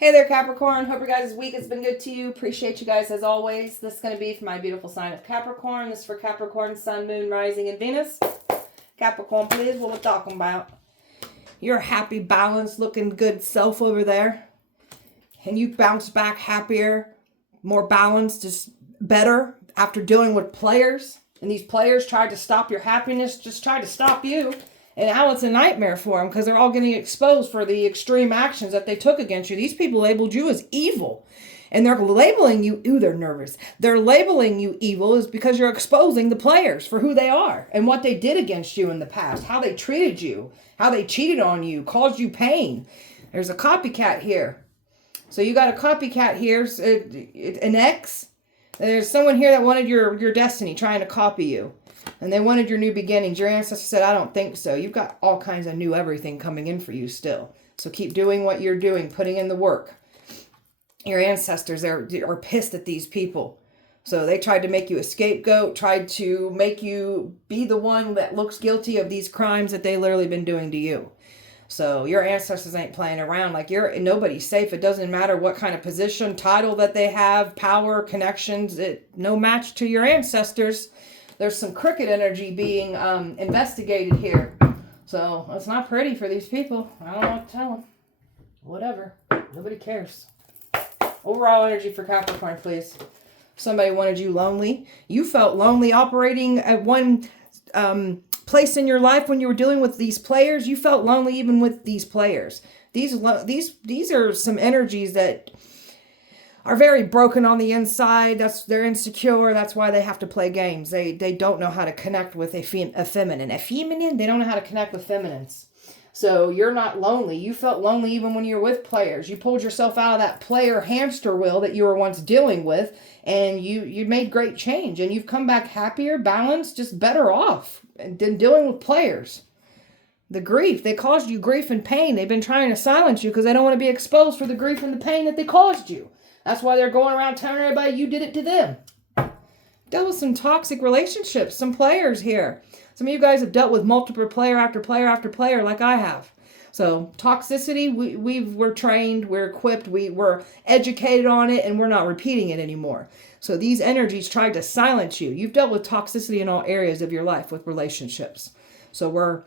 Hey there, Capricorn. Hope your guys' week has been good to you. Appreciate you guys as always. This is going to be for my beautiful sign of Capricorn. This is for Capricorn, Sun, Moon, Rising, and Venus. Capricorn, please, what we're talking about. Your happy, balanced, looking good self over there. And you bounce back happier, more balanced, just better after dealing with players. And these players tried to stop your happiness, just tried to stop you. And now it's a nightmare for them because they're all getting exposed for the extreme actions that they took against you. These people labeled you as evil. And they're labeling you, they're nervous. They're labeling you evil is because you're exposing the players for who they are and what they did against you in the past, how they treated you, how they cheated on you, caused you pain. There's a copycat here. So you got a copycat here, an ex. There's someone here that wanted your destiny, trying to copy you. And they wanted your new beginnings. Your ancestor said, I don't think so. You've got all kinds of new everything coming in for you still. So keep doing what you're doing, putting in the work. Your ancestors are pissed at these people. So they tried to make you a scapegoat, tried to make you be the one that looks guilty of these crimes that they literally been doing to you. So your ancestors ain't playing around. Like nobody's safe. It doesn't matter what kind of position, title that they have, power, connections. No match to your ancestors. There's some crooked energy being investigated here. So it's not pretty for these people. I don't know what to tell them. Whatever. Nobody cares. Overall energy for Capricorn, please. Somebody wanted you lonely. You felt lonely operating at one place in your life when you were dealing with these players. You felt lonely even with these players. These are some energies that are very broken on the inside. They're insecure. That's why they have to play games. They don't know how to connect with a feminine. They don't know how to connect with feminines. So you're not lonely. You felt lonely even when you were with players. You pulled yourself out of that player hamster wheel that you were once dealing with, and you made great change, and you've come back happier, balanced, just better off than dealing with players. The grief, they caused you grief and pain. They've been trying to silence you because they don't want to be exposed for the grief and the pain that they caused you. That's why they're going around telling everybody you did it to them. Dealt with some toxic relationships, some players here. Some of you guys have dealt with multiple player after player after player like I have. So toxicity, we're trained, we're equipped, we're educated on it, and we're not repeating it anymore. So these energies tried to silence you. You've dealt with toxicity in all areas of your life with relationships. So we're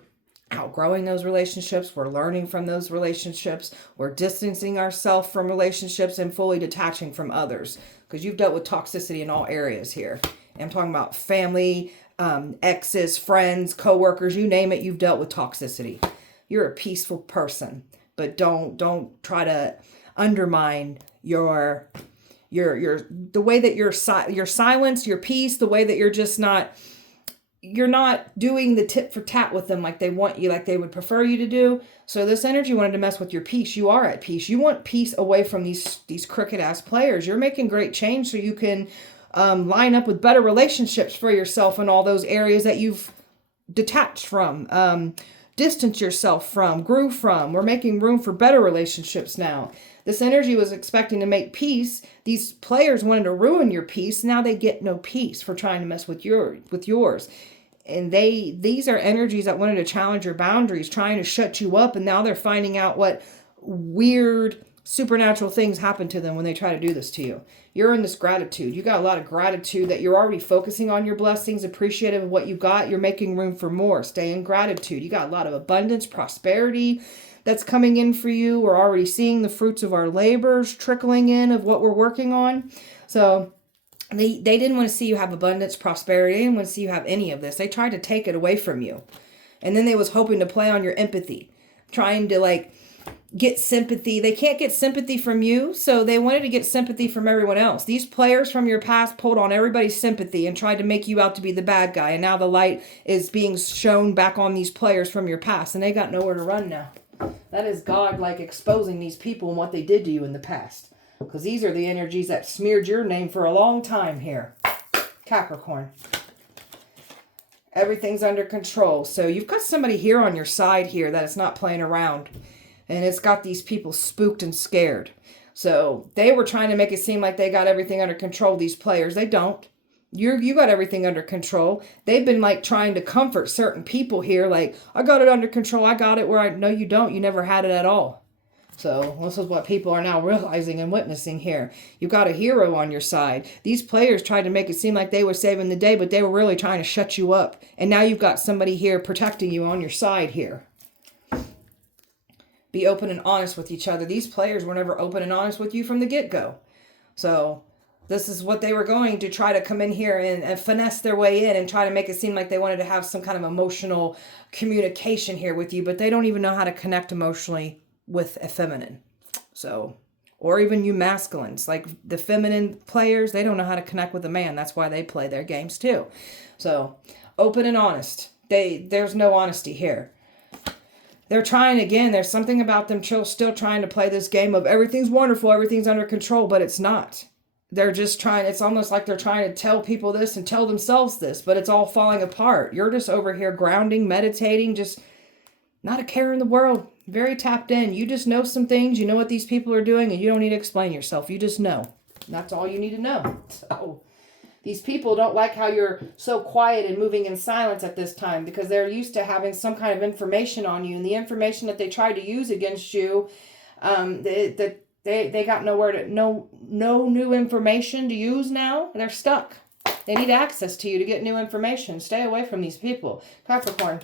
outgrowing those relationships. We're learning from those relationships. We're distancing ourselves from relationships and fully detaching from others. Because you've dealt with toxicity in all areas here. And I'm talking about family, exes, friends, coworkers, you name it, you've dealt with toxicity. You're a peaceful person, but don't try to undermine the way that your silence, your peace, the way that you're not doing the tit for tat with them like they want you, like they would prefer you to do. So this energy wanted to mess with your peace. You are at peace. You want peace away from these crooked ass players. You're making great change so you can line up with better relationships for yourself in all those areas that you've detached from, distanced yourself from, grew from. We're making room for better relationships now. This energy was expecting to make peace. These players wanted to ruin your peace. Now they get no peace for trying to mess with yours. And these are energies that wanted to challenge your boundaries, trying to shut you up. And now they're finding out what weird supernatural things happen to them when they try to do this to you. You're in this gratitude. You got a lot of gratitude that you're already focusing on your blessings, appreciative of what you got. You're making room for more. Stay in gratitude. You got a lot of abundance, prosperity that's coming in for you. We're already seeing the fruits of our labors trickling in of what we're working on. So they didn't want to see you have abundance, prosperity. They didn't want to see you have any of this. They tried to take it away from you. And then they was hoping to play on your empathy, trying to get sympathy. They can't get sympathy from you, so they wanted to get sympathy from everyone else. These players from your past pulled on everybody's sympathy and tried to make you out to be the bad guy. And now the light is being shown back on these players from your past, and they got nowhere to run now. That is God exposing these people and what they did to you in the past. Because these are the energies that smeared your name for a long time here. Capricorn. Everything's under control. So you've got somebody here on your side here that is not playing around. And it's got these people spooked and scared. So they were trying to make it seem like they got everything under control, these players. They don't. You got everything under control. They've been trying to comfort certain people here. I got it under control. I got it where no, you don't. You never had it at all. So this is what people are now realizing and witnessing here. You've got a hero on your side. These players tried to make it seem like they were saving the day, but they were really trying to shut you up. And now you've got somebody here protecting you on your side here. Be open and honest with each other. These players were never open and honest with you from the get-go. So this is what they were going to try to come in here and finesse their way in and try to make it seem like they wanted to have some kind of emotional communication here with you, but they don't even know how to connect emotionally with a feminine. So, or even you masculines, like the feminine players, they don't know how to connect with a man. That's why they play their games too. So open and honest. There's no honesty here. They're trying again. There's something about them still trying to play this game of everything's wonderful, everything's under control, but it's not. They're just trying, it's almost like they're trying to tell people this and tell themselves this, but it's all falling apart. You're just over here grounding, meditating, just not a care in the world. Very tapped in. You just know some things. You know what these people are doing, and you don't need to explain yourself. You just know. And that's all you need to know. So these people don't like how you're so quiet and moving in silence at this time, because they're used to having some kind of information on you, and the information that they tried to use against you, they got nowhere to no new information to use now. They're stuck. They need access to you to get new information. Stay away from these people. Capricorn.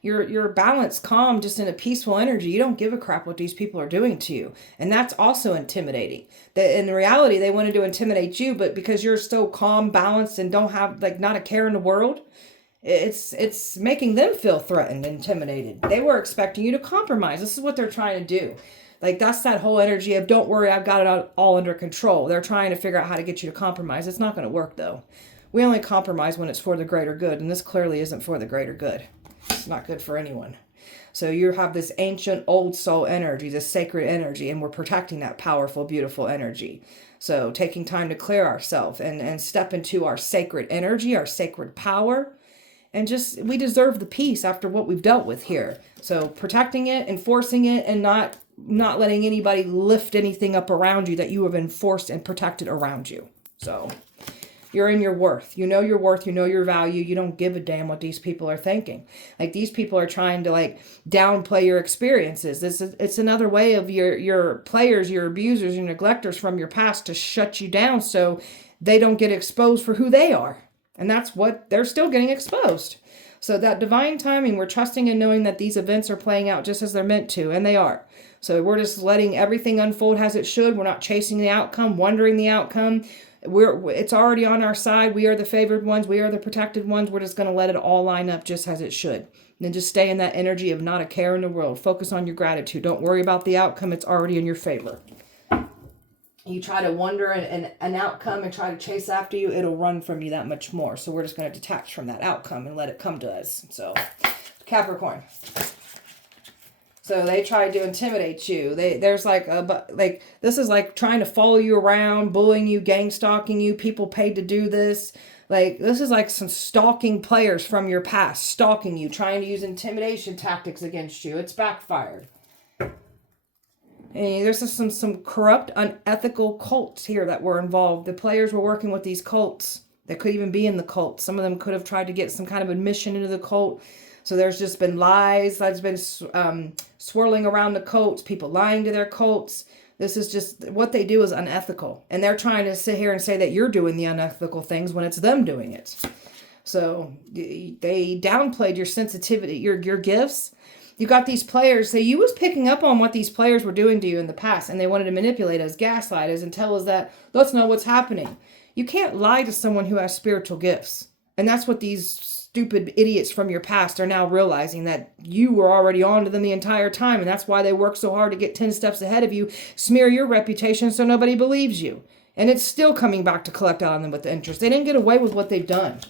You're balanced, calm, just in a peaceful energy. You don't give a crap what these people are doing to you. And that's also intimidating. In reality, they wanted to intimidate you, but because you're so calm, balanced, and don't have, like, not a care in the world, it's making them feel threatened, intimidated. They were expecting you to compromise. This is what they're trying to do. Like, that's that whole energy of, don't worry, I've got it all under control. They're trying to figure out how to get you to compromise. It's not going to work, though. We only compromise when it's for the greater good, and this clearly isn't for the greater good. It's not good for anyone. So you have this ancient old soul energy, this sacred energy, and we're protecting that powerful, beautiful energy. So taking time to clear ourselves and step into our sacred energy, our sacred power, and just, we deserve the peace after what we've dealt with here. So protecting it, enforcing it, and not letting anybody lift anything up around you that you have enforced and protected around you. So you're in your worth. You know your worth. You know your value. You don't give a damn what these people are thinking. Like, these people are trying to, like, downplay your experiences. It's another way of your players, your abusers, your neglectors from your past to shut you down so they don't get exposed for who they are. And that's what they're still getting exposed. So that divine timing, we're trusting and knowing that these events are playing out just as they're meant to, and they are. So we're just letting everything unfold as it should. We're not chasing the outcome, wondering the outcome. It's already on our side. We are the favored ones. We are the protected ones. We're just going to let it all line up just as it should. And then just stay in that energy of not a care in the world. Focus on your gratitude. Don't worry about the outcome. It's already in your favor. You try to wonder an outcome and try to chase after you, it'll run from you that much more. So we're just going to detach from that outcome and let it come to us. So Capricorn. So they tried to intimidate you. There's this is like trying to follow you around, bullying you, gang stalking you, people paid to do this. Like, this is like some stalking players from your past, stalking you, trying to use intimidation tactics against you. It's backfired. And there's just some corrupt, unethical cults here that were involved. The players were working with these cults. They could even be in the cult. Some of them could have tried to get some kind of admission into the cult. So there's just been lies that's been swirling around the cults, people lying to their cults. This is just, what they do is unethical. And they're trying to sit here and say that you're doing the unethical things when it's them doing it. So they downplayed your sensitivity, your gifts. You got these players, so you was picking up on what these players were doing to you in the past, and they wanted to manipulate us, gaslight us, and tell us that that's not what's happening. You can't lie to someone who has spiritual gifts. And that's what these stupid idiots from your past are now realizing, that you were already on to them the entire time. And that's why they work so hard to get 10 steps ahead of you, smear your reputation so nobody believes you. And it's still coming back to collect out on them with the interest. They didn't get away with what they've done.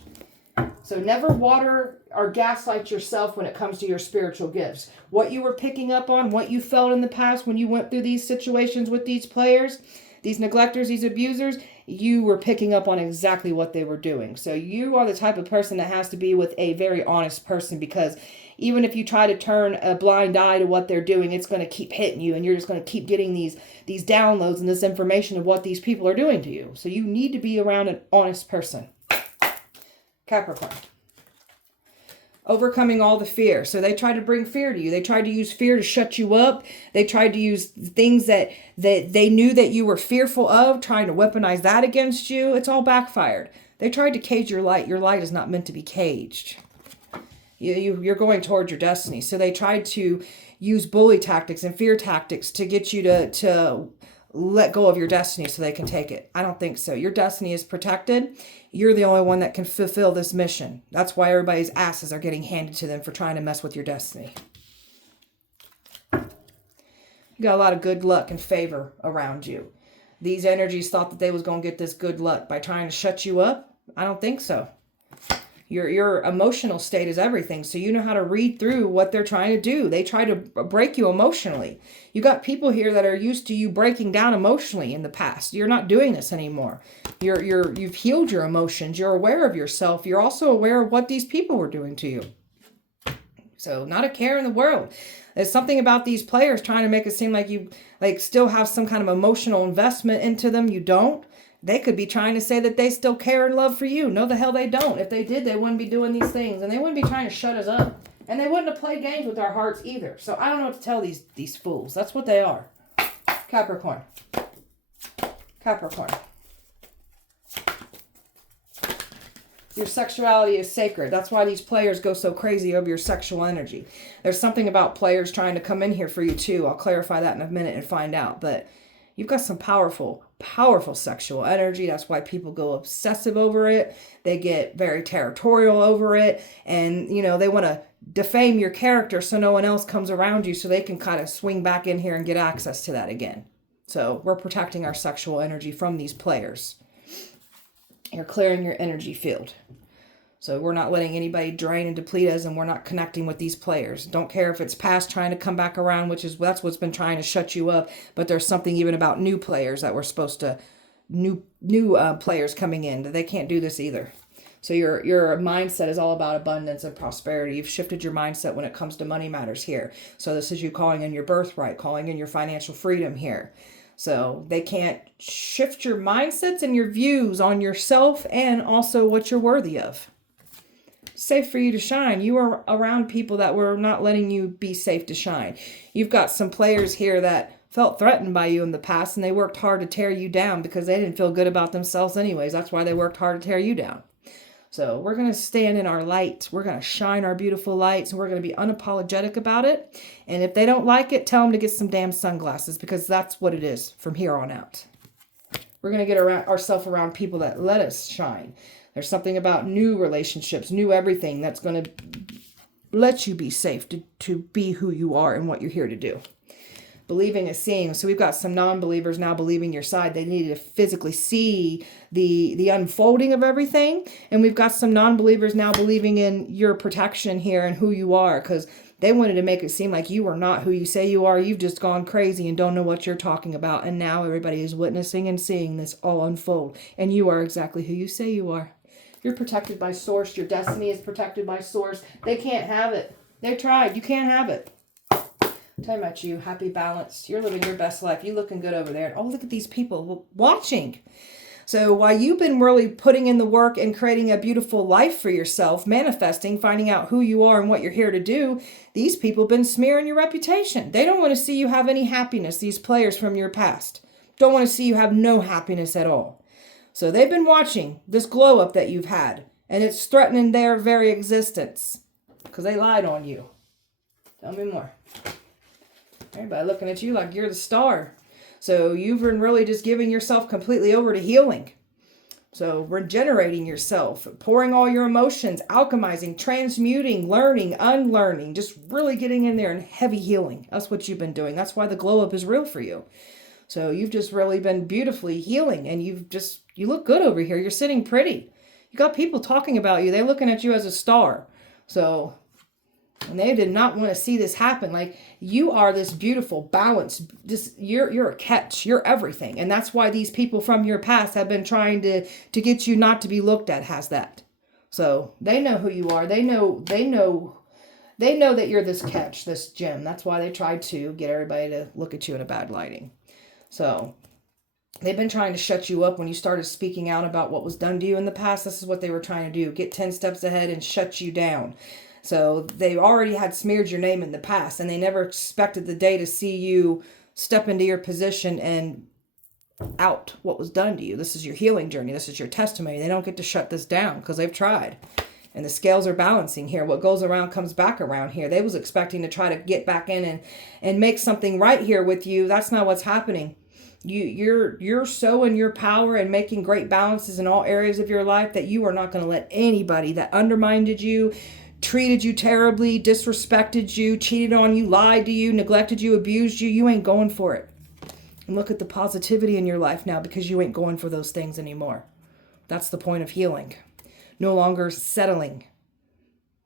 So never water or gaslight yourself when it comes to your spiritual gifts. What you were picking up on, what you felt in the past when you went through these situations with these players, these neglectors, these abusers, you were picking up on exactly what they were doing. So you are the type of person that has to be with a very honest person, because even if you try to turn a blind eye to what they're doing, it's going to keep hitting you, and you're just going to keep getting these downloads and this information of what these people are doing to you. So you need to be around an honest person. Capricorn. Overcoming all the fear. So they tried to bring fear to you. They tried to use fear to shut you up. They tried to use things that they knew that you were fearful of, trying to weaponize that against you. It's all backfired. They tried to cage your light. Your light is not meant to be caged. You're going towards your destiny. So they tried to use bully tactics and fear tactics to get you to let go of your destiny so they can take it. I don't think so. Your destiny is protected. You're the only one that can fulfill this mission. That's why everybody's asses are getting handed to them for trying to mess with your destiny. You got a lot of good luck and favor around you. These energies thought that they was going to get this good luck by trying to shut you up. I don't think so. Your emotional state is everything. So you know how to read through what they're trying to do. They try to break you emotionally. You got people here that are used to you breaking down emotionally in the past. You're not doing this anymore. You've healed your emotions. You're aware of yourself. You're also aware of what these people were doing to you. So not a care in the world. There's something about these players trying to make it seem like you still have some kind of emotional investment into them. You don't. They could be trying to say that they still care and love for you. No, the hell they don't. If they did, they wouldn't be doing these things. And they wouldn't be trying to shut us up. And they wouldn't have played games with our hearts either. So I don't know what to tell these fools. That's what they are. Capricorn. Capricorn. Your sexuality is sacred. That's why these players go so crazy over your sexual energy. There's something about players trying to come in here for you too. I'll clarify that in a minute and find out. But you've got some powerful sexual energy. That's why people go obsessive over it. They get very territorial over it. And, they want to defame your character so no one else comes around you so they can kind of swing back in here and get access to that again. So we're protecting our sexual energy from these players. You're clearing your energy field. So we're not letting anybody drain and deplete us, and we're not connecting with these players. Don't care if it's past trying to come back around, that's what's been trying to shut you up. But there's something even about new players that we're supposed to, new players coming in, that they can't do this either. So your mindset is all about abundance and prosperity. You've shifted your mindset when it comes to money matters here. So this is you calling in your birthright, calling in your financial freedom here. So they can't shift your mindsets and your views on yourself and also what you're worthy of. Safe for you to shine. You are around people that were not letting you be safe to shine. You've got some players here that felt threatened by you in the past, and they worked hard to tear you down because they didn't feel good about themselves anyways. That's why they worked hard to tear you down. So we're going to stand in our light. We're going to shine our beautiful lights, and we're going to be unapologetic about it. And if they don't like it, tell them to get some damn sunglasses, because that's what it is from here on out. We're going to get ourselves around people that let us shine. There's something about new relationships, new everything that's going to let you be safe to be who you are and what you're here to do. Believing is seeing. So we've got some non-believers now believing your side. They need to physically see the unfolding of everything. And we've got some non-believers now believing in your protection here and who you are, because they wanted to make it seem like you are not who you say you are. You've just gone crazy and don't know what you're talking about. And now everybody is witnessing and seeing this all unfold. And you are exactly who you say you are. You're protected by source. Your destiny is protected by source. They can't have it. They tried. You can't have it. Talking about you, happy, balanced. You're living your best life. You looking good over there. And oh, look at these people watching. So while you've been really putting in the work and creating a beautiful life for yourself, manifesting, finding out who you are and what you're here to do, these people have been smearing your reputation. They don't want to see you have any happiness, these players from your past. Don't want to see you have no happiness at all. So they've been watching this glow up that you've had, and it's threatening their very existence because they lied on you. Tell me more. Everybody looking at you like you're the star. So you've been really just giving yourself completely over to healing. So regenerating yourself, pouring all your emotions, alchemizing, transmuting, learning, unlearning, just really getting in there and heavy healing. That's what you've been doing. That's why the glow up is real for you. So you've just really been beautifully healing, and you look good over here. You're sitting pretty. You got people talking about you. They're looking at you as a star. So, and they did not want to see this happen. Like, you are this beautiful balance. You're a catch. You're everything. And that's why these people from your past have been trying to get you not to be looked at as that. So they know who you are. They know that you're this catch, this gem. That's why they tried to get everybody to look at you in a bad lighting. So they've been trying to shut you up when you started speaking out about what was done to you in the past. This is what they were trying to do. Get 10 steps ahead and shut you down. So they already had smeared your name in the past, and they never expected the day to see you step into your position and out what was done to you. This is your healing journey. This is your testimony. They don't get to shut this down because they've tried. And the scales are balancing here. What goes around comes back around here. They was expecting to try to get back in and make something right here with you. That's not what's happening. You're so in your power and making great balances in all areas of your life that you are not going to let anybody that undermined you, treated you terribly, disrespected you, cheated on you, lied to you, neglected you, abused you. You ain't going for it. And look at the positivity in your life now because you ain't going for those things anymore. That's the point of healing. No longer settling.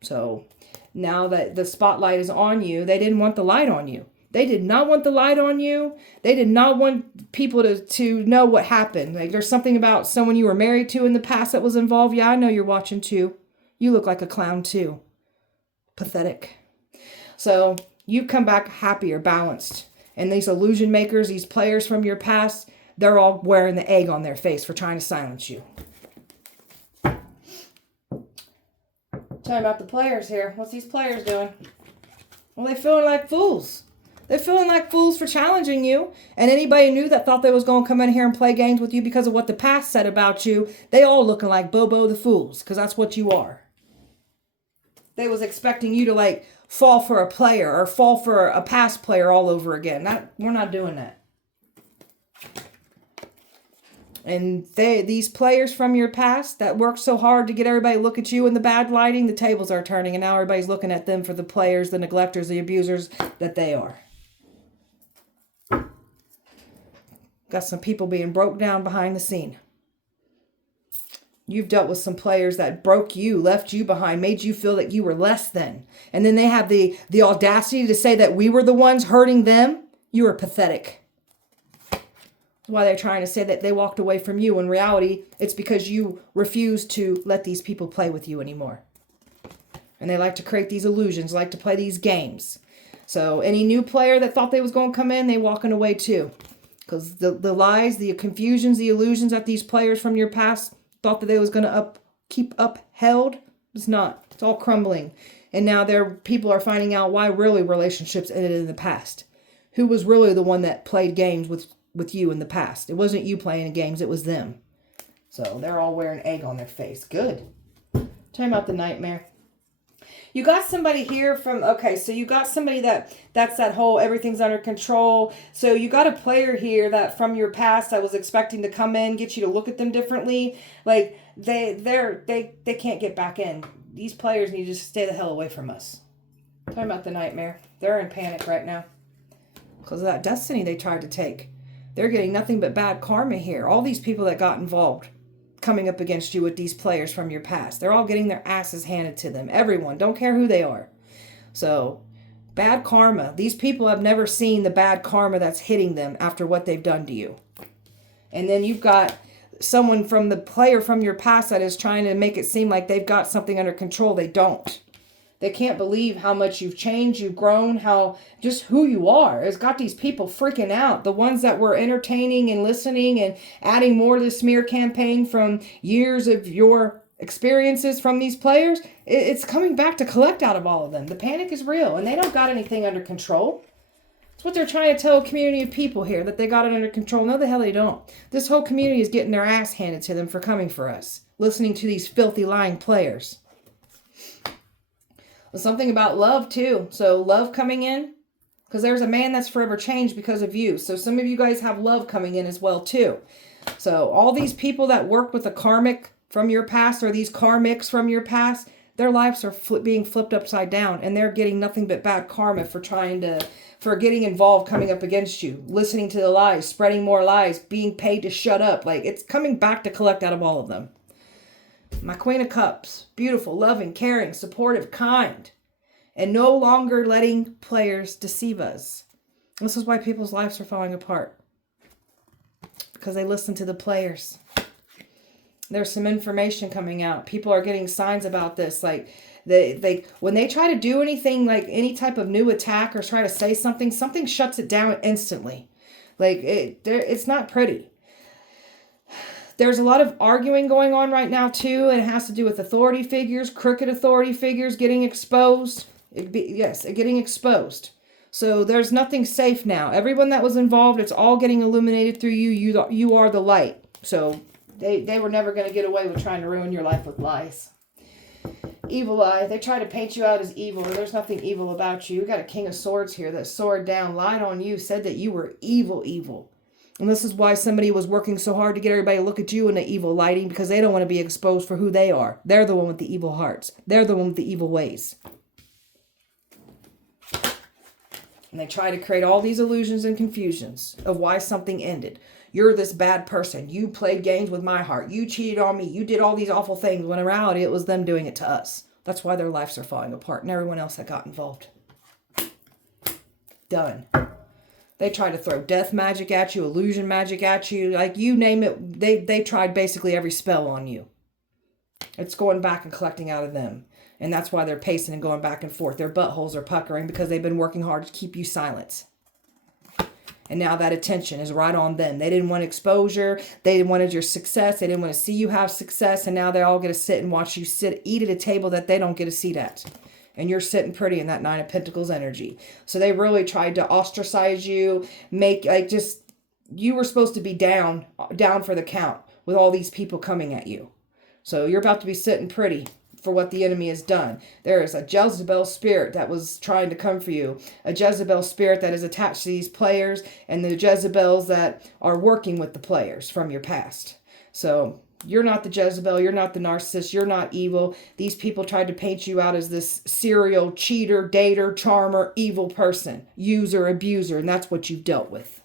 So now that the spotlight is on you, they didn't want the light on you. They did not want the light on you. They did not want people to know what happened. Like there's something about someone you were married to in the past that was involved. Yeah, I know you're watching too. You look like a clown too. Pathetic. So you come back happier, balanced. And these illusion makers, these players from your past, they're all wearing the egg on their face for trying to silence you. Talking about the players here. What's these players doing? Well, they're feeling like fools. They're feeling like fools for challenging you. And anybody new that thought they was going to come in here and play games with you because of what the past said about you, they all looking like Bobo the Fools, because that's what you are. They was expecting you to like fall for a player or fall for a past player all over again. We're not doing that. And these players from your past that worked so hard to get everybody to look at you in the bad lighting, the tables are turning and now everybody's looking at them for the players, the neglectors, the abusers that they are. Got some people being broke down behind the scene. You've dealt with some players that broke you, left you behind, made you feel that you were less than. And then they have the audacity to say that we were the ones hurting them. You are pathetic. That's why they're trying to say that they walked away from you. In reality, it's because you refuse to let these people play with you anymore. And they like to create these illusions, like to play these games. So any new player that thought they was going to come in, they walking away too. Because the lies, the confusions, the illusions that these players from your past thought that they was going to keep upheld, it's not. It's all crumbling. And now people are finding out why really relationships ended in the past. Who was really the one that played games with you in the past? It wasn't you playing games, it was them. So they're all wearing egg on their face. Good. Tell me about the nightmare. You got somebody here so you got somebody that's that whole everything's under control. So you got a player here that from your past I was expecting to come in, get you to look at them differently. Like they can't get back in. These players need to just stay the hell away from us. Talking about the nightmare. They're in panic right now. Because of that destiny they tried to take. They're getting nothing but bad karma here. All these people that got involved coming up against you with these players from your past. They're all getting their asses handed to them. Everyone. Don't care who they are. So, bad karma. These people have never seen the bad karma that's hitting them after what they've done to you. And then you've got someone from the player from your past that is trying to make it seem like they've got something under control. They don't. They can't believe how much you've changed, you've grown, just who you are. It's got these people freaking out. The ones that were entertaining and listening and adding more to the smear campaign from years of your experiences from these players, it's coming back to collect out of all of them. The panic is real and they don't got anything under control. That's what they're trying to tell a community of people here, that they got it under control. No, the hell they don't. This whole community is getting their ass handed to them for coming for us, listening to these filthy lying players. Something about love too. So love coming in, because there's a man that's forever changed because of you. So some of you guys have love coming in as well too. So all these people that work with the karmic from your past, or these karmics from your past, their lives are being flipped upside down, and they're getting nothing but bad karma for for getting involved, coming up against you, listening to the lies, spreading more lies, being paid to shut up. Like, it's coming back to collect out of all of them. My Queen of Cups, beautiful, loving, caring, supportive, kind, and no longer letting players deceive us. This is why people's lives are falling apart, because they listen to the players. There's some information coming out. People are getting signs about this. Like they when they try to do anything, like any type of new attack or try to say something shuts it down instantly. Like it's not pretty. There's a lot of arguing going on right now too, and it has to do with authority figures, crooked authority figures getting exposed. Getting exposed. So there's nothing safe now. Everyone that was involved, it's all getting illuminated through you. You are the light. So they were never going to get away with trying to ruin your life with lies. Evil eye. They try to paint you out as evil. There's nothing evil about you. You got a King of Swords here that soared down, lied on you, said that you were evil. And this is why somebody was working so hard to get everybody to look at you in the evil lighting, because they don't want to be exposed for who they are. They're the one with the evil hearts. They're the one with the evil ways. And they try to create all these illusions and confusions of why something ended. You're this bad person. You played games with my heart. You cheated on me. You did all these awful things. When in reality, it was them doing it to us. That's why their lives are falling apart and everyone else that got involved. Done. They try to throw death magic at you, illusion magic at you. Like, you name it, they tried basically every spell on you. It's going back and collecting out of them. And that's why they're pacing and going back and forth. Their buttholes are puckering because they've been working hard to keep you silent. And now that attention is right on them. They didn't want exposure. They wanted your success. They didn't want to see you have success. And now they're all going to sit and watch you eat at a table that they don't get a seat at. And you're sitting pretty in that Nine of Pentacles energy. So they really tried to ostracize you. You were supposed to be down for the count with all these people coming at you. So you're about to be sitting pretty for what the enemy has done. There is a Jezebel spirit that was trying to come for you. A Jezebel spirit that is attached to these players, and the Jezebels that are working with the players from your past. So you're not the Jezebel. You're not the narcissist. You're not evil. These people tried to paint you out as this serial cheater, dater, charmer, evil person, user, abuser, and that's what you've dealt with.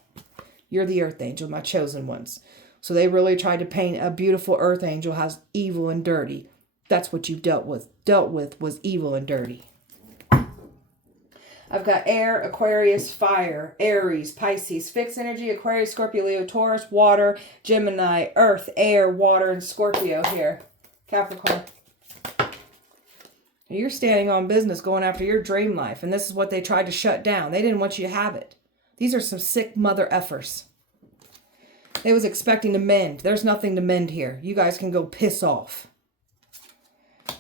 You're the earth angel, my chosen ones. So they really tried to paint a beautiful earth angel as evil and dirty. That's what you've dealt with. Dealt with was evil and dirty. I've got air, Aquarius, fire, Aries, Pisces, fixed energy, Aquarius, Scorpio, Leo, Taurus, water, Gemini, earth, air, water, and Scorpio here. Capricorn. You're standing on business going after your dream life, and this is what they tried to shut down. They didn't want you to have it. These are some sick mother effers. They was expecting to mend. There's nothing to mend here. You guys can go piss off.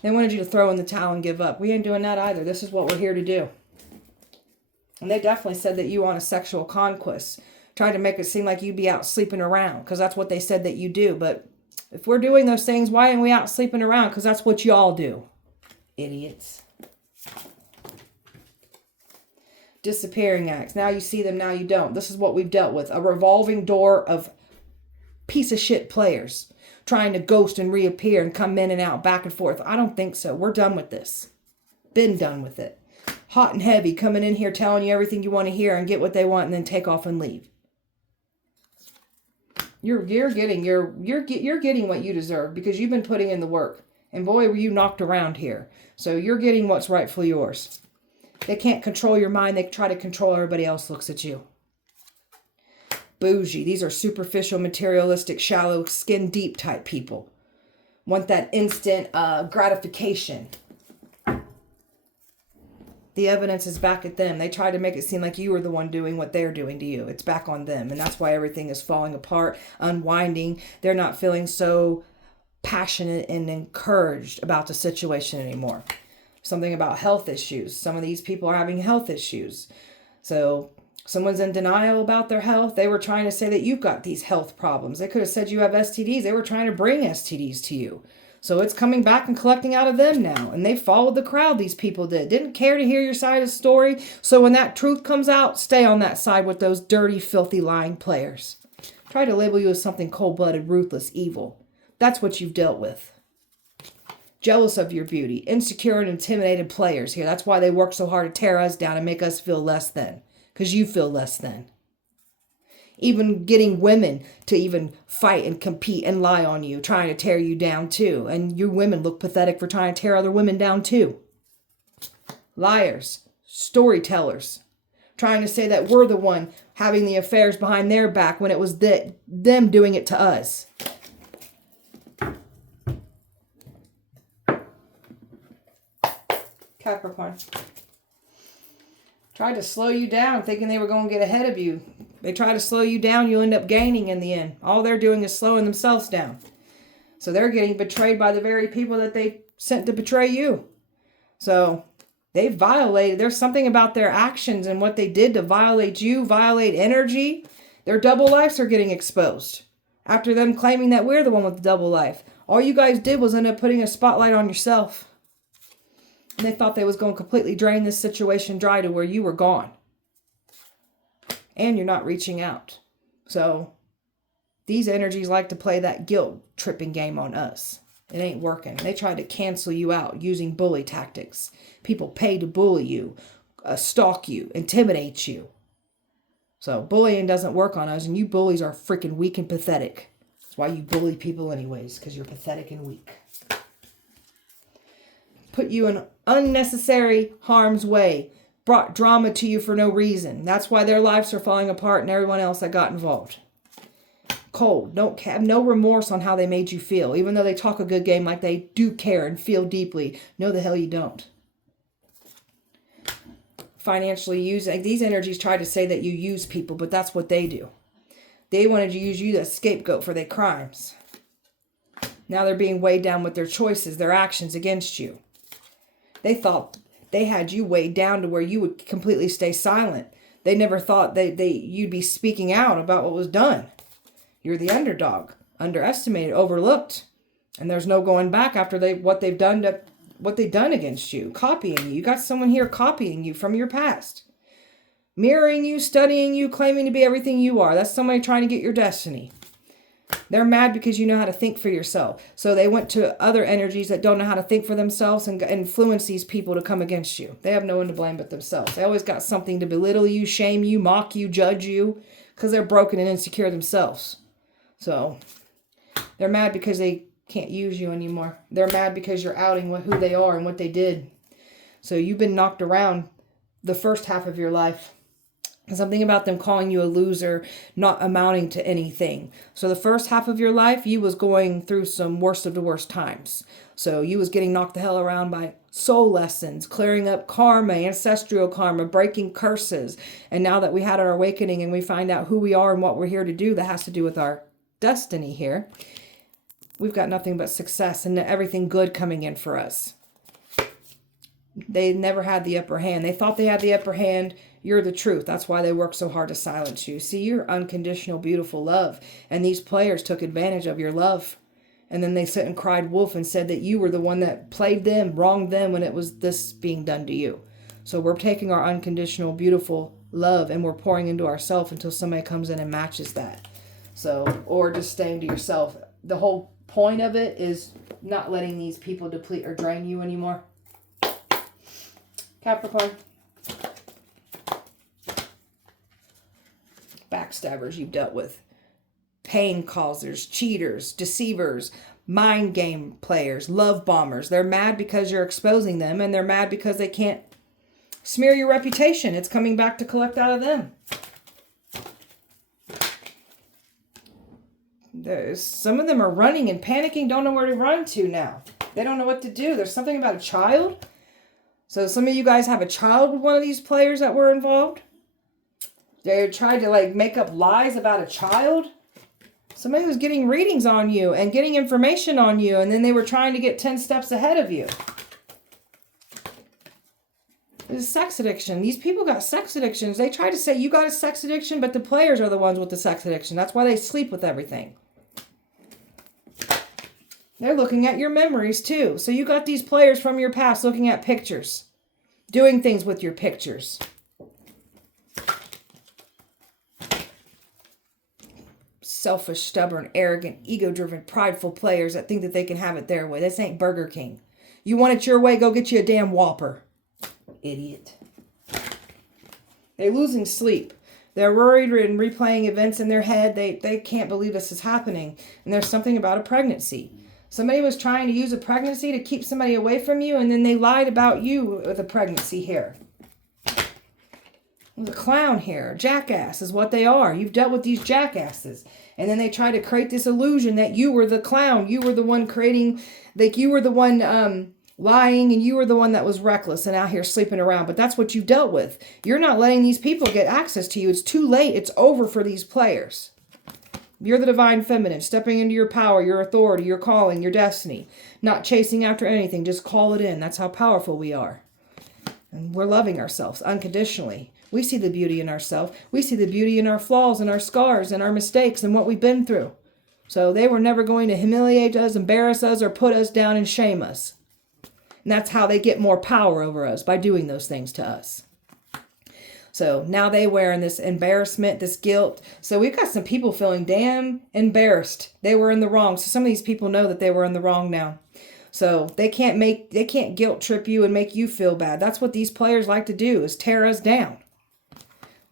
They wanted you to throw in the towel and give up. We ain't doing that either. This is what we're here to do. And they definitely said that you on a sexual conquest. Tried to make it seem like you'd be out sleeping around, because that's what they said that you do. But if we're doing those things, why aren't we out sleeping around? Because that's what y'all do. Idiots. Disappearing acts. Now you see them, now you don't. This is what we've dealt with. A revolving door of piece of shit players trying to ghost and reappear and come in and out, back and forth. I don't think so. We're done with this. Been done with it. Hot and heavy, coming in here telling you everything you want to hear and get what they want and then take off and leave. You're getting what you deserve, because you've been putting in the work. And boy, were you knocked around here. So you're getting what's rightfully yours. They can't control your mind. They try to control everybody else looks at you. Bougie. These are superficial, materialistic, shallow, skin deep type people. Want that instant gratification. The evidence is back at them. They try to make it seem like you are the one doing what they're doing to you. It's back on them. And that's why everything is falling apart, unwinding. They're not feeling so passionate and encouraged about the situation anymore. Something about health issues. Some of these people are having health issues. So someone's in denial about their health. They were trying to say that you've got these health problems. They could have said you have STDs. They were trying to bring STDs to you. So it's coming back and collecting out of them now. And they followed the crowd, these people did. Didn't care to hear your side of the story. So when that truth comes out, stay on that side with those dirty, filthy, lying players. Try to label you as something cold-blooded, ruthless, evil. That's what you've dealt with. Jealous of your beauty. Insecure and intimidated players here. That's why they work so hard to tear us down and make us feel less than. Because you feel less than. Even getting women to even fight and compete and lie on you, trying to tear you down too. And you women look pathetic for trying to tear other women down too. Liars, storytellers, trying to say that we're the one having the affairs behind their back when it was them doing it to us. Capricorn. Tried to slow you down, thinking they were going to get ahead of you. They try to slow you down, you end up gaining in the end. All they're doing is slowing themselves down. So they're getting betrayed by the very people that they sent to betray you. So they violated. There's something about their actions and what they did to violate you, violate energy. Their double lives are getting exposed. After them claiming that we're the one with the double life. All you guys did was end up putting a spotlight on yourself. And they thought they was going to completely drain this situation dry to where you were gone. And you're not reaching out. So these energies like to play that guilt tripping game on us. It ain't working. They try to cancel you out using bully tactics. People pay to bully you, stalk you, intimidate you. So bullying doesn't work on us, and you bullies are freaking weak and pathetic. That's why you bully people anyways, because you're pathetic and weak. Put you in unnecessary harm's way. Brought drama to you for no reason. That's why their lives are falling apart and everyone else that got involved. Cold. Don't have no remorse on how they made you feel. Even though they talk a good game like they do care and feel deeply. No, the hell you don't. Financially using. These energies try to say that you use people, but that's what they do. They wanted to use you as a scapegoat for their crimes. Now they're being weighed down with their choices, their actions against you. They thought they had you weighed down to where you would completely stay silent. They never thought you'd be speaking out about what was done. You're the underdog, underestimated, overlooked, and there's no going back after what they've done against you, copying you. You got someone here copying you from your past, mirroring you, studying you, claiming to be everything you are. That's somebody trying to get your destiny. They're mad because you know how to think for yourself. So they went to other energies that don't know how to think for themselves and influence these people to come against you. They have no one to blame but themselves. They always got something to belittle you, shame you, mock you, judge you, because they're broken and insecure themselves. So they're mad because they can't use you anymore. They're mad because you're outing who they are and what they did. So you've been knocked around the first half of your life. Something about them calling you a loser, not amounting to anything. So the first half of your life, you was going through some worst of the worst times. So you was getting knocked the hell around by soul lessons, clearing up karma, ancestral karma, breaking curses. And now that we had our awakening and we find out who we are and what we're here to do, that has to do with our destiny here. We've got nothing but success and everything good coming in for us. They never had the upper hand. They thought they had the upper hand. You're the truth. That's why they work so hard to silence you. See, you're unconditional, beautiful love. And these players took advantage of your love. And then they sit and cried wolf and said that you were the one that played them, wronged them when it was this being done to you. So we're taking our unconditional, beautiful love and we're pouring into ourselves until somebody comes in and matches that. So, or just staying to yourself. The whole point of it is not letting these people deplete or drain you anymore. Capricorn. Backstabbers you've dealt with. Pain causers, cheaters, deceivers, mind game players, love bombers. They're mad because you're exposing them and they're mad because they can't smear your reputation. It's coming back to collect out of them. Some of them are running and panicking, don't know where to run to now. They don't know what to do. There's something about a child. So some of you guys have a child with one of these players that were involved. They tried to make up lies about a child. Somebody was getting readings on you and getting information on you, and then they were trying to get 10 steps ahead of you. There's sex addiction. These people got sex addictions. They try to say you got a sex addiction, but the players are the ones with the sex addiction. That's why they sleep with everything. They're looking at your memories too. So you got these players from your past looking at pictures, doing things with your pictures. Selfish, stubborn, arrogant, ego-driven, prideful players that think that they can have it their way. This ain't Burger King. You want it your way, go get you a damn Whopper. Idiot. They're losing sleep. They're worried and replaying events in their head. They can't believe this is happening. And there's something about a pregnancy. Somebody was trying to use a pregnancy to keep somebody away from you, and then they lied about you with a pregnancy here. There's a clown here. A jackass is what they are. You've dealt with these jackasses. And then they try to create this illusion that you were the clown. You were the one creating, you were the one lying, and you were the one that was reckless and out here sleeping around. But that's what you've dealt with. You're not letting these people get access to you. It's too late. It's over for these players. You're the divine feminine, stepping into your power, your authority, your calling, your destiny. Not chasing after anything. Just call it in. That's how powerful we are. And we're loving ourselves unconditionally. We see the beauty in ourselves. We see the beauty in our flaws and our scars and our mistakes and what we've been through. So they were never going to humiliate us, embarrass us, or put us down and shame us. And that's how they get more power over us, by doing those things to us. So now they wearing this embarrassment, this guilt. So we've got some people feeling damn embarrassed. They were in the wrong. So some of these people know that they were in the wrong now. So they can't guilt trip you and make you feel bad. That's what these players like to do, is tear us down.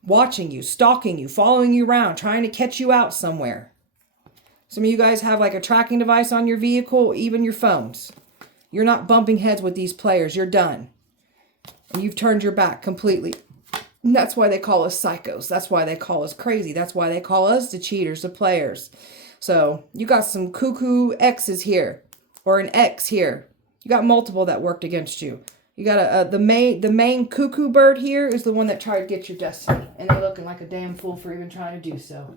Watching you, stalking you, following you around, trying to catch you out somewhere. Some of you guys have like a tracking device on your vehicle, even your phones. You're not bumping heads with these players. You're done. And you've turned your back completely. And that's why they call us psychos. That's why they call us crazy. That's why they call us the cheaters, the players. So you got some cuckoo X's here, or an X here. You got multiple that worked against you. You got the main cuckoo bird here is the one that tried to get your destiny. And they're looking like a damn fool for even trying to do so.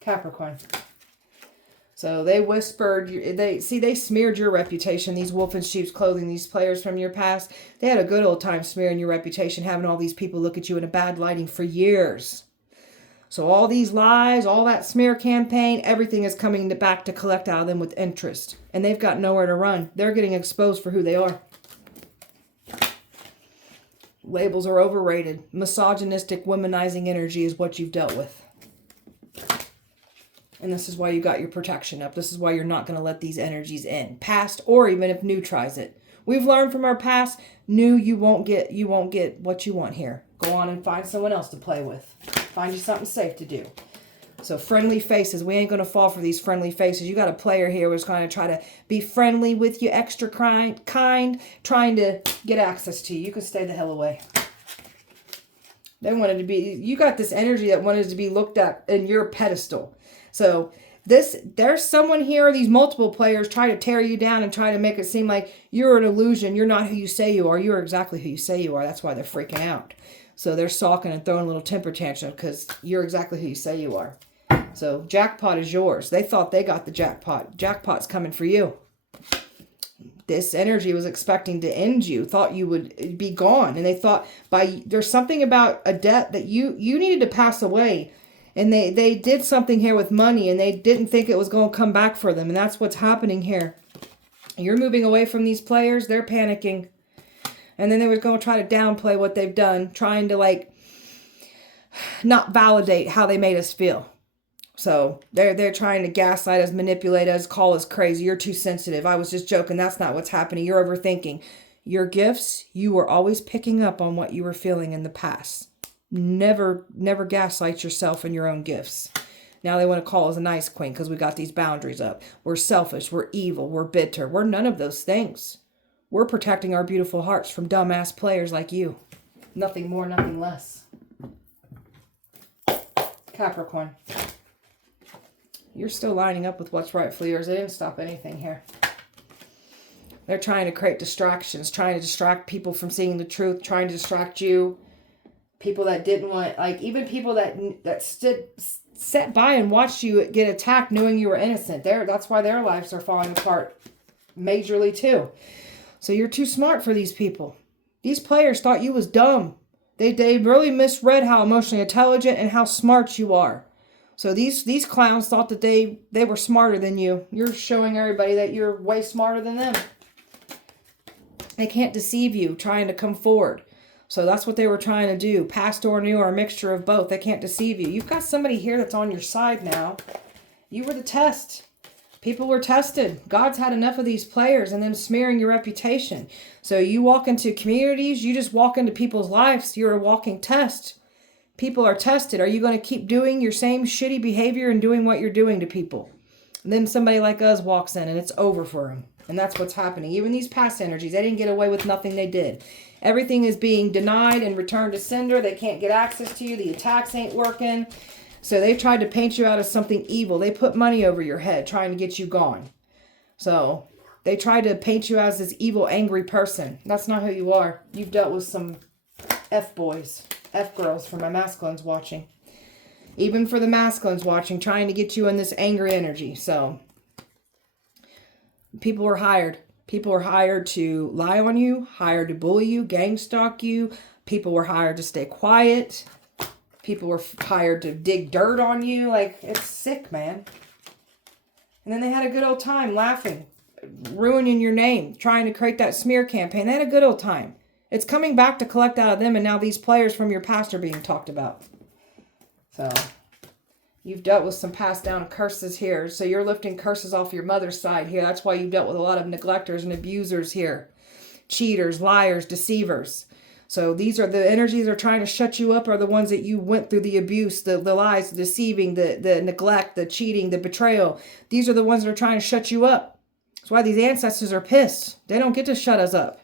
Capricorn. So they whispered, they smeared your reputation, these wolf in sheep's clothing, these players from your past. They had a good old time smearing your reputation, having all these people look at you in a bad lighting for years. So all these lies, all that smear campaign, everything is coming back to collect out of them with interest. And they've got nowhere to run. They're getting exposed for who they are. Labels are overrated. Misogynistic, womanizing energy is what you've dealt with. And this is why you got your protection up. This is why you're not going to let these energies in. Past, or even if new tries it. We've learned from our past. New, you won't get what you want here. Go on and find someone else to play with. Find you something safe to do. So friendly faces. We ain't going to fall for these friendly faces. You got a player here who's going to try to be friendly with you, extra kind, trying to get access to you. You can stay the hell away. They wanted to be, you got this energy that wanted to be looked at in your pedestal. So there's someone here, these multiple players try to tear you down and try to make it seem like you're an illusion. You're not who you say you are. You're exactly who you say you are. That's why they're freaking out. So they're sulking and throwing a little temper tantrum because you're exactly who you say you are. So jackpot is yours. They thought they got the jackpot. Jackpot's coming for you. This energy was expecting to end you, thought you would be gone. And they thought there's something about a debt that you needed to pass away. And they did something here with money, and they didn't think it was going to come back for them. And that's what's happening here. You're moving away from these players. They're panicking. And then they were going to try to downplay what they've done, trying to not validate how they made us feel. So they're trying to gaslight us, manipulate us, call us crazy. You're too sensitive. I was just joking. That's not what's happening. You're overthinking. Your gifts, you were always picking up on what you were feeling in the past. Never gaslight yourself and your own gifts. Now they want to call us a nice queen because we got these boundaries up. We're selfish. We're evil. We're bitter. We're none of those things. We're protecting our beautiful hearts from dumbass players like you. Nothing more, nothing less. Capricorn. You're still lining up with what's rightfully yours. They didn't stop anything here. They're trying to create distractions, trying to distract people from seeing the truth, trying to distract you. People that didn't want, even people that sat by and watched you get attacked knowing you were innocent. That's why their lives are falling apart majorly too. So you're too smart for these people. These players thought you was dumb. They really misread how emotionally intelligent and how smart you are. So these clowns thought that they were smarter than you. You're showing everybody that you're way smarter than them. They can't deceive you trying to come forward. So that's what they were trying to do. Past or new or a mixture of both. They can't deceive you. You've got somebody here that's on your side now. You were the test. People were tested. God's had enough of these players and them smearing your reputation. So you walk into communities, you just walk into people's lives. You're a walking test. People are tested. Are you going to keep doing your same shitty behavior and doing what you're doing to people? And then somebody like us walks in and it's over for them. And that's what's happening. Even these past energies, they didn't get away with nothing they did. Everything is being denied and returned to sender. They can't get access to you. The attacks ain't working. So they've tried to paint you out as something evil. They put money over your head trying to get you gone. So They tried to paint you as this evil, angry person. That's not who you are. You've dealt with some F-boys, F-girls for my masculines watching. Even for the masculines watching, trying to get you in this angry energy. So, people were hired. People were hired to lie on you, hired to bully you, gang stalk you. People were hired to stay quiet. People were hired to dig dirt on you. Like, it's sick, man. And then they had a good old time laughing, ruining your name, trying to create that smear campaign. They had a good old time. It's coming back to collect out of them, and now these players from your past are being talked about. So, you've dealt with some passed down curses here. So you're lifting curses off your mother's side here. That's why you've dealt with a lot of neglectors and abusers here. Cheaters, liars, deceivers. So these are the energies that are trying to shut you up, are the ones that you went through the abuse, the lies, the deceiving, the neglect, the cheating, the betrayal. These are the ones that are trying to shut you up. That's why these ancestors are pissed. They don't get to shut us up.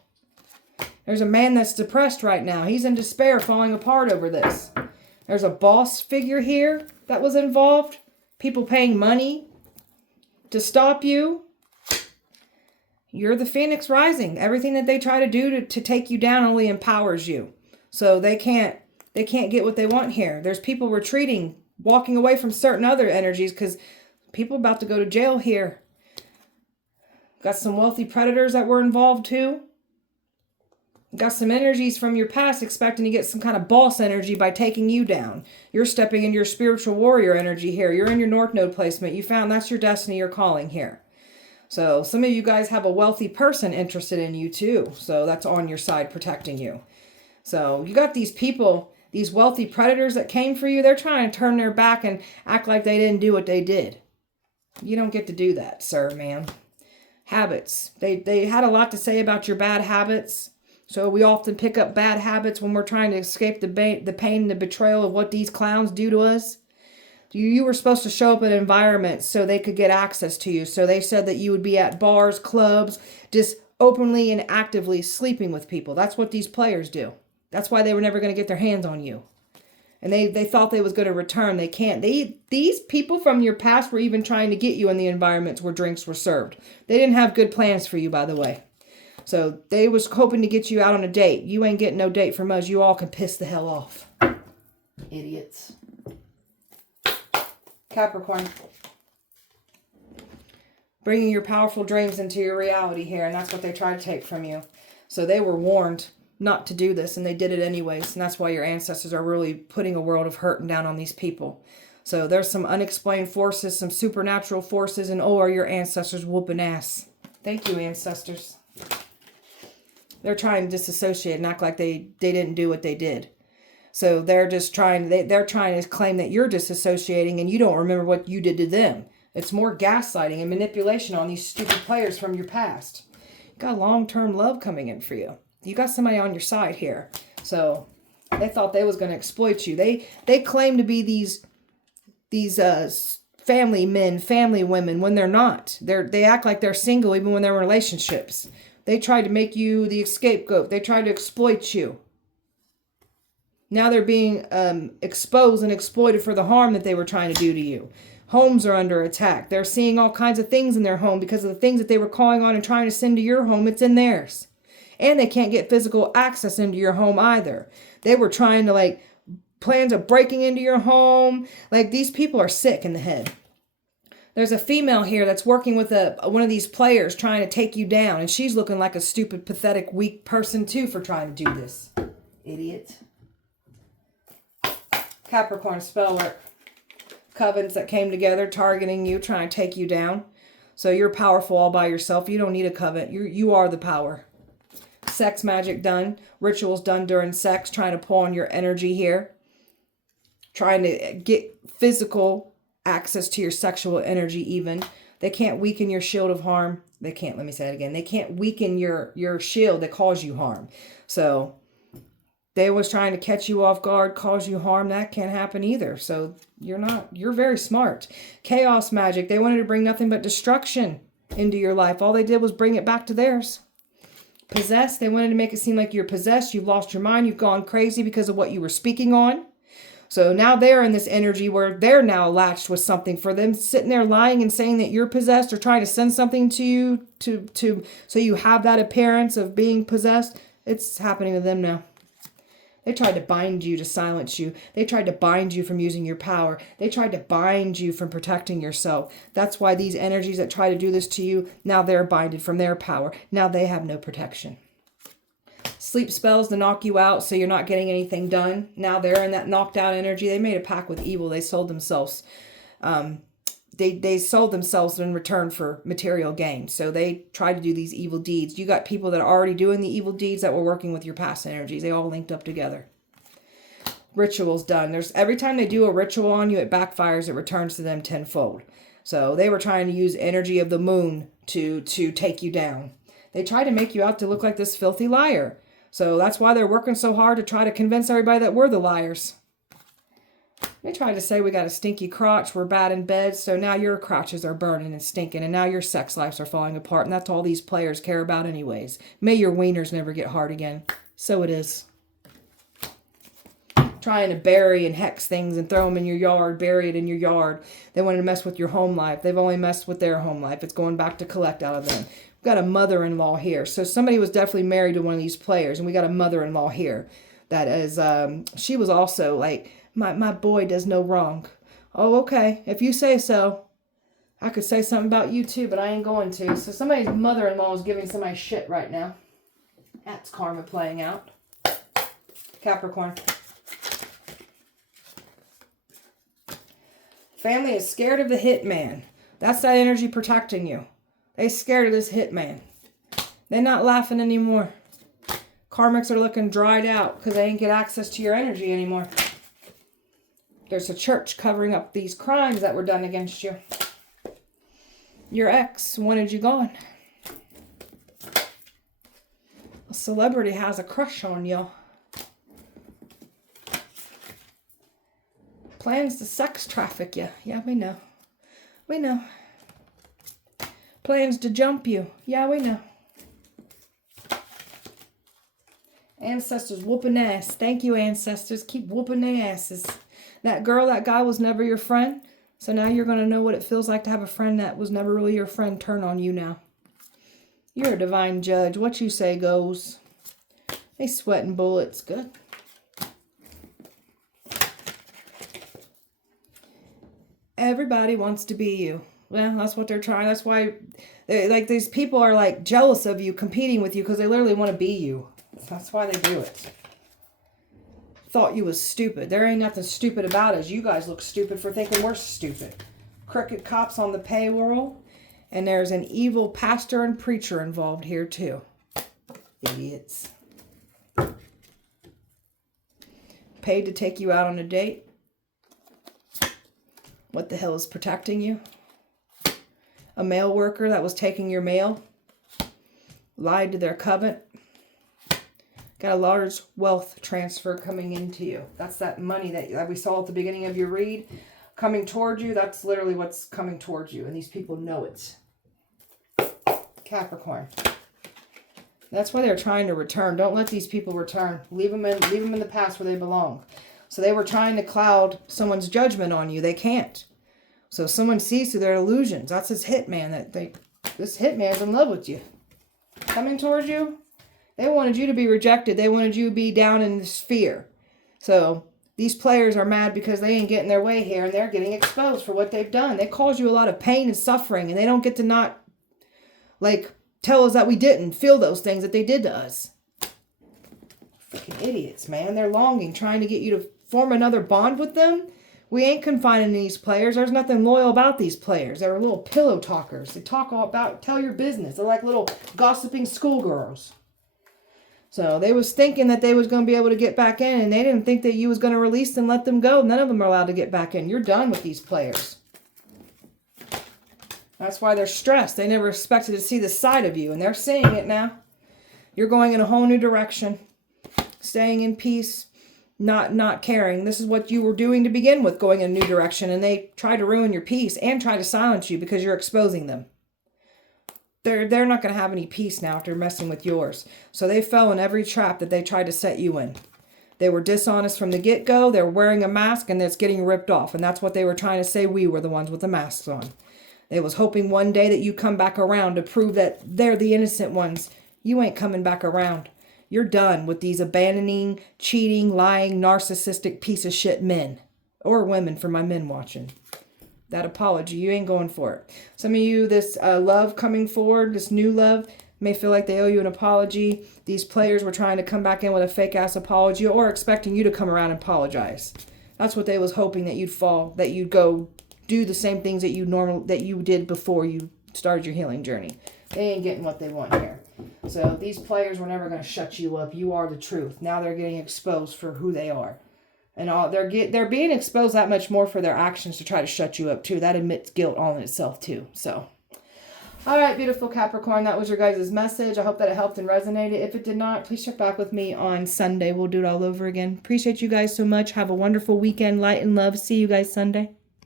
There's a man that's depressed right now. He's in despair, falling apart over this. There's a boss figure here that was involved. People paying money to stop you. You're the Phoenix rising. Everything that they try to do to take you down only empowers you. So they can't get what they want here. There's people retreating, walking away from certain other energies because people about to go to jail here. Got some wealthy predators that were involved too. Got some energies from your past expecting to get some kind of boss energy by taking you down. You're stepping into your spiritual warrior energy here. You're in your North Node placement. You found that's your destiny, your calling here. So some of you guys have a wealthy person interested in you too. So that's on your side protecting you. So you got these people, these wealthy predators that came for you. They're trying to turn their back and act like they didn't do what they did. You don't get to do that, sir, ma'am. Habits. They had a lot to say about your bad habits. So we often pick up bad habits when we're trying to escape the pain and the betrayal of what these clowns do to us. You were supposed to show up in environments so they could get access to you. So they said that you would be at bars, clubs, just openly and actively sleeping with people. That's what these players do. That's why they were never going to get their hands on you. And they thought they was going to return. They can't. These people from your past were even trying to get you in the environments where drinks were served. They didn't have good plans for you, by the way. So they was hoping to get you out on a date. You ain't getting no date from us. You all can piss the hell off. Idiots. Capricorn. Bringing your powerful dreams into your reality here. And that's what they tried to take from you. So they were warned not to do this. And they did it anyways. And that's why your ancestors are really putting a world of hurt down on these people. So there's some unexplained forces, some supernatural forces. And are your ancestors whooping ass. Thank you, ancestors. They're trying to disassociate and act like they didn't do what they did. So they're just trying, they're trying to claim that you're disassociating and you don't remember what you did to them. It's more gaslighting and manipulation on these stupid players from your past. You got long-term love coming in for you. You got somebody on your side here. So they thought they was going to exploit you. They claim to be these family men, family women when they're not. They act like they're single even when they're in relationships. They tried to make you the scapegoat. They tried to exploit you. Now they're being exposed and exploited for the harm that they were trying to do to you. Homes are under attack. They're seeing all kinds of things in their home because of the things that they were calling on and trying to send to your home. It's in theirs. And they can't get physical access into your home either. They were trying to plans of breaking into your home. These people are sick in the head. There's a female here that's working with one of these players trying to take you down. And she's looking like a stupid, pathetic, weak person too for trying to do this. Idiot. Capricorn spell work. Covens that came together targeting you, trying to take you down. So you're powerful all by yourself. You don't need a coven. You are the power. Sex magic done. Rituals done during sex. Trying to pull on your energy here. Trying to get physical access to your sexual energy even. They can't weaken your shield of harm. They can't, let me say it again. They can't weaken your shield that cause you harm. So they was trying to catch you off guard, cause you harm. That can't happen either. So you're very smart. Chaos magic. They wanted to bring nothing but destruction into your life. All they did was bring it back to theirs. Possessed. They wanted to make it seem like you're possessed. You've lost your mind. You've gone crazy because of what you were speaking on. So now they're in this energy where they're now latched with something. For them sitting there lying and saying that you're possessed or trying to send something to you so you have that appearance of being possessed, it's happening to them now. They tried to bind you to silence you. They tried to bind you from using your power. They tried to bind you from protecting yourself. That's why these energies that try to do this to you, now they're binded from their power. Now they have no protection. Sleep spells to knock you out so you're not getting anything done. Now they're in that knocked out energy. They made a pact with evil. They sold themselves. They sold themselves in return for material gain. So they try to do these evil deeds. You got people that are already doing the evil deeds that were working with your past energies. They all linked up together. Rituals done. Every time they do a ritual on you, it backfires. It returns to them tenfold. So they were trying to use energy of the moon to take you down. They tried to make you out to look like this filthy liar. So that's why they're working so hard to try to convince everybody that we're the liars. They tried to say we got a stinky crotch, we're bad in bed, so now your crotches are burning and stinking, and now your sex lives are falling apart, and that's all these players care about anyways. May your wieners never get hard again. So it is. Trying to bury and hex things and throw them in your yard, bury it in your yard. They wanted to mess with your home life. They've only messed with their home life. It's going back to collect out of them. We've got a mother-in-law here. So somebody was definitely married to one of these players, and we got a mother-in-law here. That is, she was also like, my boy does no wrong. Oh, okay. If you say so. I could say something about you too, but I ain't going to. So somebody's mother-in-law is giving somebody shit right now. That's karma playing out. Capricorn. Family is scared of the hitman. That's that energy protecting you. They scared of this hitman. They're not laughing anymore. Karmics are looking dried out because they ain't get access to your energy anymore. There's a church covering up these crimes that were done against you. Your ex wanted you gone. A celebrity has a crush on you. Plans to sex traffic you. Yeah, we know. We know. Plans to jump you. Yeah, we know. Ancestors whooping ass. Thank you, ancestors. Keep whooping their asses. That girl, that guy was never your friend. So now you're going to know what it feels like to have a friend that was never really your friend turn on you now. You're a divine judge. What you say goes. They sweating bullets. Good. Everybody wants to be you. Well, that's what they're trying. That's why like these people are like jealous of you, competing with you because they literally want to be you. That's why they do it. Thought you was stupid. There ain't nothing stupid about us. You guys look stupid for thinking we're stupid. Crooked cops on the payroll. And there's an evil pastor and preacher involved here too. Idiots. Paid to take you out on a date. What the hell is protecting you? A mail worker that was taking your mail. Lied to their covenant. Got a large wealth transfer coming into you. That's that money that we saw at the beginning of your read coming toward you. That's literally what's coming towards you. And these people know it. Capricorn. That's why they're trying to return. Don't let these people return. Leave them in the past where they belong. So they were trying to cloud someone's judgment on you. They can't. So someone sees through their illusions. That's this hitman. This hitman's in love with you. Coming towards you. They wanted you to be rejected. They wanted you to be down in this fear. So these players are mad because they ain't getting their way here and they're getting exposed for what they've done. They caused you a lot of pain and suffering and they don't get to not like tell us that we didn't feel those things that they did to us. Freaking idiots, man. They're longing, trying to get you to form another bond with them. We ain't confining these players. There's nothing loyal about these players. They're little pillow talkers. They talk all about, tell your business. They're like little gossiping schoolgirls. So they was thinking that they was going to be able to get back in, and they didn't think that you was going to release and let them go. None of them are allowed to get back in. You're done with these players. That's why they're stressed. They never expected to see the side of you, and they're seeing it now. You're going in a whole new direction. Staying in peace, not caring. This is what you were doing to begin with, going in a new direction, and they try to ruin your peace and try to silence you because you're exposing them. They're not going to have any peace now after messing with yours. So they fell in every trap that they tried to set you in. They were dishonest from the get-go. They're wearing a mask and it's getting ripped off. And that's what they were trying to say. We were the ones with the masks on. They was hoping one day that you come back around to prove that they're the innocent ones. You ain't coming back around. You're done with these abandoning, cheating, lying, narcissistic piece of shit men. Or women for my men watching. That apology, you ain't going for it. Some of you, this love coming forward, this new love, may feel like they owe you an apology. These players were trying to come back in with a fake-ass apology or expecting you to come around and apologize. That's what they was hoping, that you'd fall, that you'd go do the same things that you did before you started your healing journey. They ain't getting what they want here. So these players were never going to shut you up. You are the truth. Now they're getting exposed for who they are. And they're being exposed that much more for their actions to try to shut you up too. That admits guilt all in itself too. So, all right, beautiful Capricorn, that was your guys' message. I hope that it helped and resonated. If it did not, please check back with me on Sunday. We'll do it all over again. Appreciate you guys so much. Have a wonderful weekend. Light and love. See you guys Sunday.